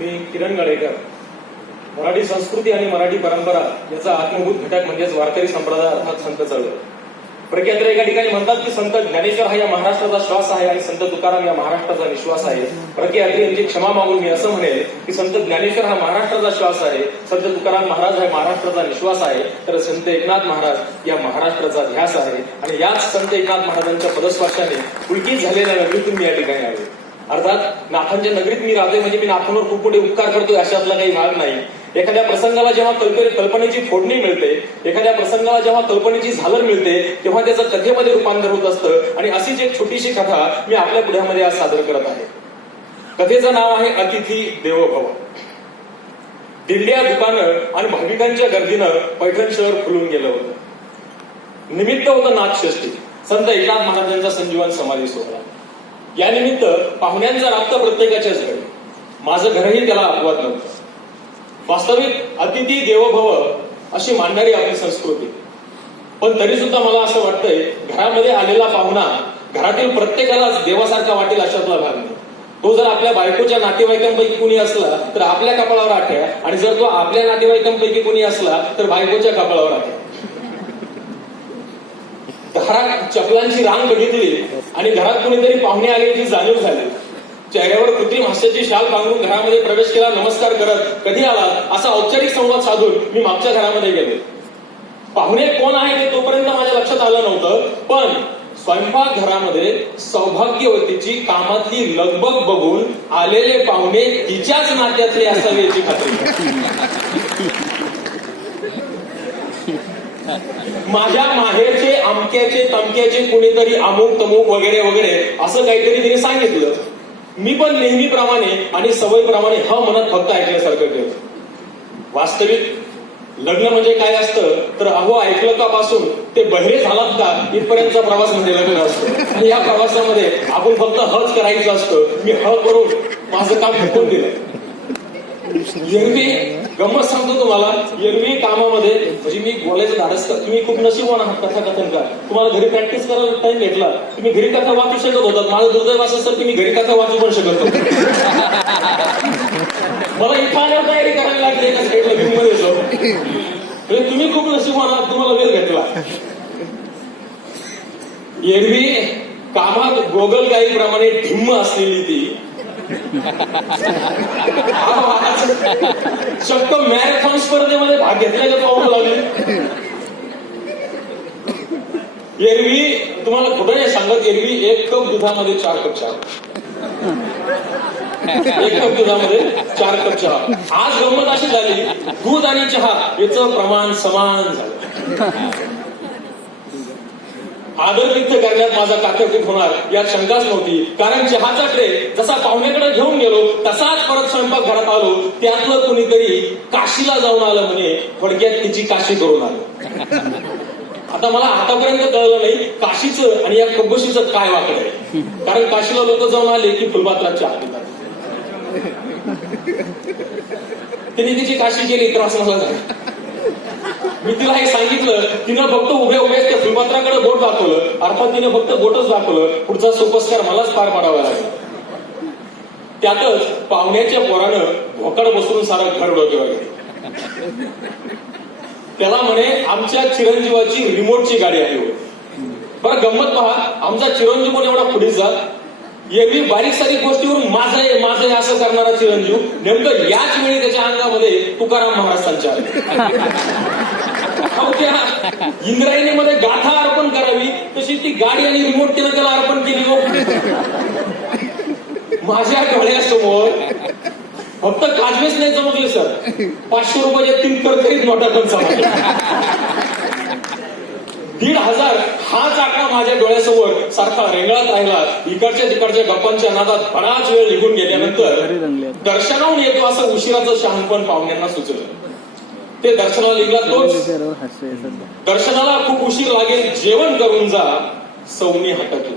मी किरण गडेकर. मराठी संस्कृती आणि मराठी परंपरा याचा आत्मभूत घटक म्हणजेच वारकरी संप्रदाय अर्थात संत चळवळ. प्रख्यात एका ठिकाणी म्हणतात की संत ज्ञानेश्वर हा या महाराष्ट्राचा श्वास आहे आणि संत तुकाराम या महाराष्ट्राचा निश्वास आहे. प्रख्यात्री यांची क्षमा मागून मी असं म्हणेल की संत ज्ञानेश्वर हा महाराष्ट्राचा श्वास आहे, संत तुकाराम महाराज हा महाराष्ट्राचा निश्वास आहे, तर संत एकनाथ महाराज या महाराष्ट्राचा ध्यास आहे. आणि याच संत एकनाथ महाराजांच्या पदस्पर्शाने पुलकित झालेल्या नगरीतून मी या ठिकाणी आलो. अर्थात नाथांच्या नगरीत मी राहतोय म्हणजे मी नाथांवर खूप मोठे उपकार करतोय अशातला काही भाग नाही. एखाद्या प्रसंगाला जेव्हा कल्पनेची फोडणी मिळते, एखाद्या प्रसंगाला जेव्हा कल्पनेची झालर मिळते, तेव्हा त्याचं कथेमध्ये रूपांतर होत असतं. आणि अशीच एक छोटीशी कथा मी आपल्या पुढ्यामध्ये आज सादर करत आहे. कथेचं नाव आहे अतिथी देवो भव. दिंड्या, दुकानं आणि भाविकांच्या गर्दीनं पैठण शहर फुलून गेलं होतं. निमित्त होतं नाथषष्ठी, संत एकनाथ महाराजांचा संजीवन समाधी सोहळा. या निमित्त पाहुण्यांचा राबता प्रत्येकाच्याच घरी. माझं घरही त्याला अपवाद नव्हतं. वास्तविक अतिथी देवो भव अशी मांडणारी आपली संस्कृती, पण तरी सुद्धा मला असं वाटतंय घरामध्ये आलेला पाहुणा घरातील प्रत्येकालाच देवासारखा वाटेल अशातला भाग नाही. तो जर आपल्या बायकोच्या नातेवाईकांपैकी कुणी असला तर आपल्या कपाळावर आठ्या, आणि जर तो आपल्या नातेवाईकांपैकी कुणी असला तर बायकोच्या कपाळावर आठ्या. घरात चपलांची रांग बघितली आणि घरात कुणीतरी पाहुणे आल्याची जाणीव झाली. चेहऱ्यावर कृत्रिम हास्याची शाल बांधून घरामध्ये प्रवेश केला. नमस्कार करत कधी आलात असा औपचारिक संवाद साधून मी मागच्या घरामध्ये गेलो. पाहुणे कोण आहे ते तोपर्यंत माझ्या लक्षात आलं नव्हतं, पण स्वयंपाक घरामध्ये सौभाग्यवतीची कामातली लगबग बघून आलेले पाहुणे तिच्याच नात्यातले असावे याची खात्री. माझ्या माहेरचे अमक्याचे तमक्याचे कुणीतरी अमुक तमुक वगैरे वगैरे असं काहीतरी तिने सांगितलं. मी पण नेहमीप्रमाणे आणि सवयीप्रमाणे ह म्हणत फक्त ऐकल्यासारखं केलं. वास्तविक लग्न म्हणजे काय असतं तर अहो ऐकलं का पासून ते बहिरे झालात का इथपर्यंतचा प्रवास म्हणजे लग्न असतं. आणि या प्रवासामध्ये आपण फक्त हच करायचं असतं. मी ह करून माझं काम फेकून दिलं. एरवी गंमत सांगतो तुम्हाला, एरवी कामामध्ये म्हणजे मी बोलायचं धाडस का, तुम्ही खूप नशीबवान आहात कथा कथन का. तुम्हाला घरी प्रॅक्टिस करायला टाइम भेटला, तुम्ही घरी कथा वाचू शकत होतात. माझं दुर्दैव असं सर की मी घरी कथा वाचू पण शकत होतो. मला इथं आल्यावर तयारी करायला लागली एका साईडला मध्ये जाऊन. तुम्ही खूप नशीबवान आहात, तुम्हाला वेळ भेटला. एरवी कामात गोगलगाईप्रमाणे ढिम्म असलेली ती चक्क मॅरेथॉन स्पर्धेमध्ये भाग घेतल्याला पाहू लागले. एरवी तुम्हाला खोटं नाही सांगत, एरवी 1 कप दुधामध्ये 4 कप चहा. 1 कप दुधामध्ये 4 कप चहा. आज गंमत अशी झाली, दूध आणि चहा याचं प्रमाण समान झालं. आदर व्यक्त करण्यात माझा काकूट होणार यात शंकाच नव्हती. कारण चहाचा ट्रे जसा पाहुण्याकडे घेऊन गेलो तसाच परत स्वयंपाक घरात आलो. त्यातलं कुणीतरी काशीला जाऊन आलं म्हणे, थोडक्यात तिची काशी करून आलं. आता मला आतापर्यंत कळलं नाही काशीचं आणि या कब्बशीचं काय वाकड आहे. कारण काशीला लोक जाऊन आले की फुलपात्रात चहा पितात. तिने तिची काशी केली, त्रास मला झाला. मी तिला हे सांगितलं, तिनं फक्त उभ्या उभ्या त्या फुलपात्राकडे बोट दाखवलं. अर्थात तिने फक्त बोटच दाखवलं. पुढचा सोपस्कार मलाच पार पाडावा लागला. त्यातच पाहुण्याच्या पोरानं भोकाड बसवून सारा घर डोक्यावर घेतलं. त्याला म्हणे आमच्या चिरंजीवाची रिमोटची गाडी आली होती. बरं गंमत पहा, आमचा चिरंजीव पण एवढा पुढे जात. एरवी बारीक सारीक गोष्टीवरून माझं आहे असं करणारा चिरंजीव नेमकं याच वेळी त्याच्या अंगामध्ये तुकाराम महाराज संचार. इंद्रायणीमध्ये गाथा अर्पण करावी तशी ती गाडी आणि रिमोट तिनं त्याला अर्पण केली. माझ्या डोळ्यासमोर फक्त काजवेच नाही चमकले सर, 500 रुपयाच्या 3 तरतरीत नोटा पण चमकल्या. 1,500 हाच आकडा माझ्या डोळ्यासमोर सारखा रेंगाळत राहिला. इकडच्या तिकडच्या गप्पांच्या नादात बराच वेळ निघून गेल्यानंतर दर्शनाहून येतो असं उशिराचं शहाणपण पाहुण्यांना सुचलं. ते दर्शनाला निघला तोच. दर्शनाला खूप उशीर लागेल, जेवण करून जा, सवनी हटकली.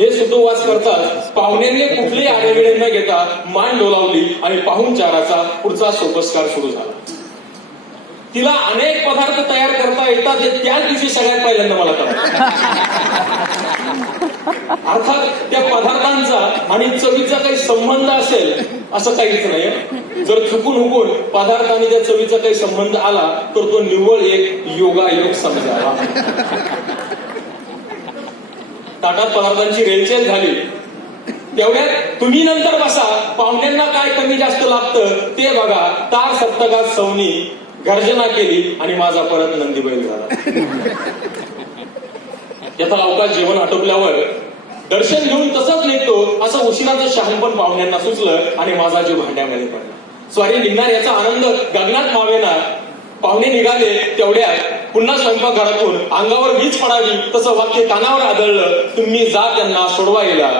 हे सुतोवाच करतात पाहुण्यांनी कुठली आडेवेळे न घेता मान डोलावली आणि पाहुणचाराचा पुढचा सोपस्कार सुरू झाला. तिला अनेक पदार्थ तयार करता येतात हे त्याच दिवशी सगळ्यात पहिल्यांदा मला कळलं. अर्थात त्या पदार्थांचा आणि चवीचा काही संबंध असेल असं काहीच नाही. जर चुकून हुकून पदार्थ आणि त्या चवीचा काही संबंध आला तर तो निव्वळ एक योगायोग समजावा. ताटात पदार्थांची रेलचेल झाली तेवढ्यात तुम्ही नंतर बसा, पाहुण्यांना काय कमी जास्त लागतं ते बघा. तार सप्तकात सवनी गर्जना केली आणि माझा परत नंदी बैल झाला. याचा अवकाश जेवण आटोपल्यावर दर्शन घेऊन तसंच निघतो असं उशिराचं शहाणपण पाहुण्यांना सुचलं आणि माझा जीव भांड्यामध्ये पडला. स्वारी निघणार याचा आनंद गगनात मावेना. पाहुणे निघाले तेवढ्यात पुन्हा स्वयंपाकघरातून अंगावर वीज पडावी तसं वाक्य कानावर आदळलं, तुम्ही जा त्यांना सोडवा गेला.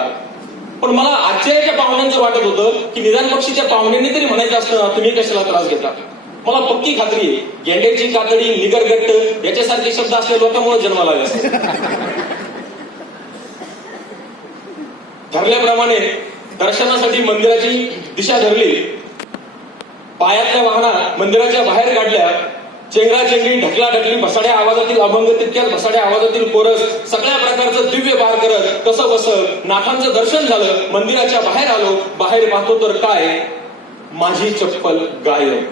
पण मला आश्चर्याच्या पाहुण्यांचं वाटत होतं की निदान पक्षीच्या पाहुण्यांनी तरी म्हणायचं असतं तुम्ही कशाला त्रास घेता. मला पक्की खात्री आहे गेंड्याची कातडी, निगरगट्ट याच्यासारखे शब्द असलेल्या लोकांमुळे जन्माला आले असते. ठरल्याप्रमाणे दर्शनासाठी मंदिराची दिशा धरली. पायातल्या वाहना मंदिराच्या बाहेर काढल्या. चेंगराचेंगरी, ढकलाढकली, भसाड्या आवाजातील अभंग, तितक्याच भसाड्या आवाजातील कोरस, सगळ्या प्रकारचं दिव्य पार करत कसं बसं नाथांचं दर्शन झालं. मंदिराच्या बाहेर आलो. बाहेर पाहतो तर काय, माझी चप्पल गायब.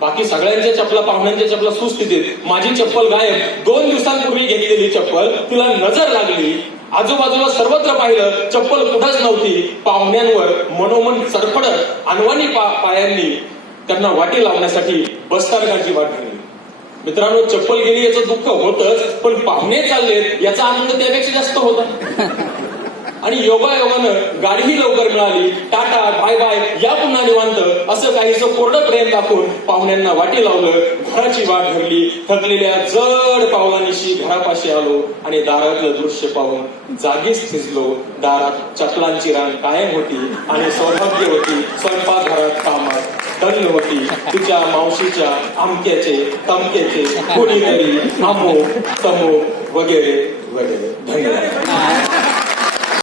बाकी सगळ्यांच्या चपला, पाहुण्यांच्या चपला सुस्थितीत, माझी चप्पल गायब. 2 दिवसांपूर्वी घेतलेली चप्पल. तुला नजर लागली, आजूबाजूला सर्वत्र पाहिलं, चप्पल कुठंच नव्हती. पाहुण्यांवर मनोमन सरपडत अनवाणी पायांनी त्यांना वाटी लावण्यासाठी बसस्थानकाची वाट धरली. मित्रांनो, चप्पल गेली याचं दुःख होतच, पण पाहुणे चाललेत याचा आनंद त्यापेक्षा जास्त होता. आणि योगायोगानं गाडीही लवकर मिळाली. टाटा बाय बाय, या पुन्हा निवांत असं काहीसं कोरडं प्रेम दाखवून पाहुण्यांना वाटी लावलं. घराची वाट धरली. थकलेल्या जड पावलांशी घरापाशी आलो आणि दारातलं दृश्य पाहून जागीच थिजलो. दारात चपलांची रांग कायम होती आणि सौभाग्य होती. स्वयंपाकघरात कामात धन्य होती. तिच्या मावशीच्या आमक्याचे तमक्याचे कोणीतरी अमो तमो वगैरे वगैरे. धन्यवाद.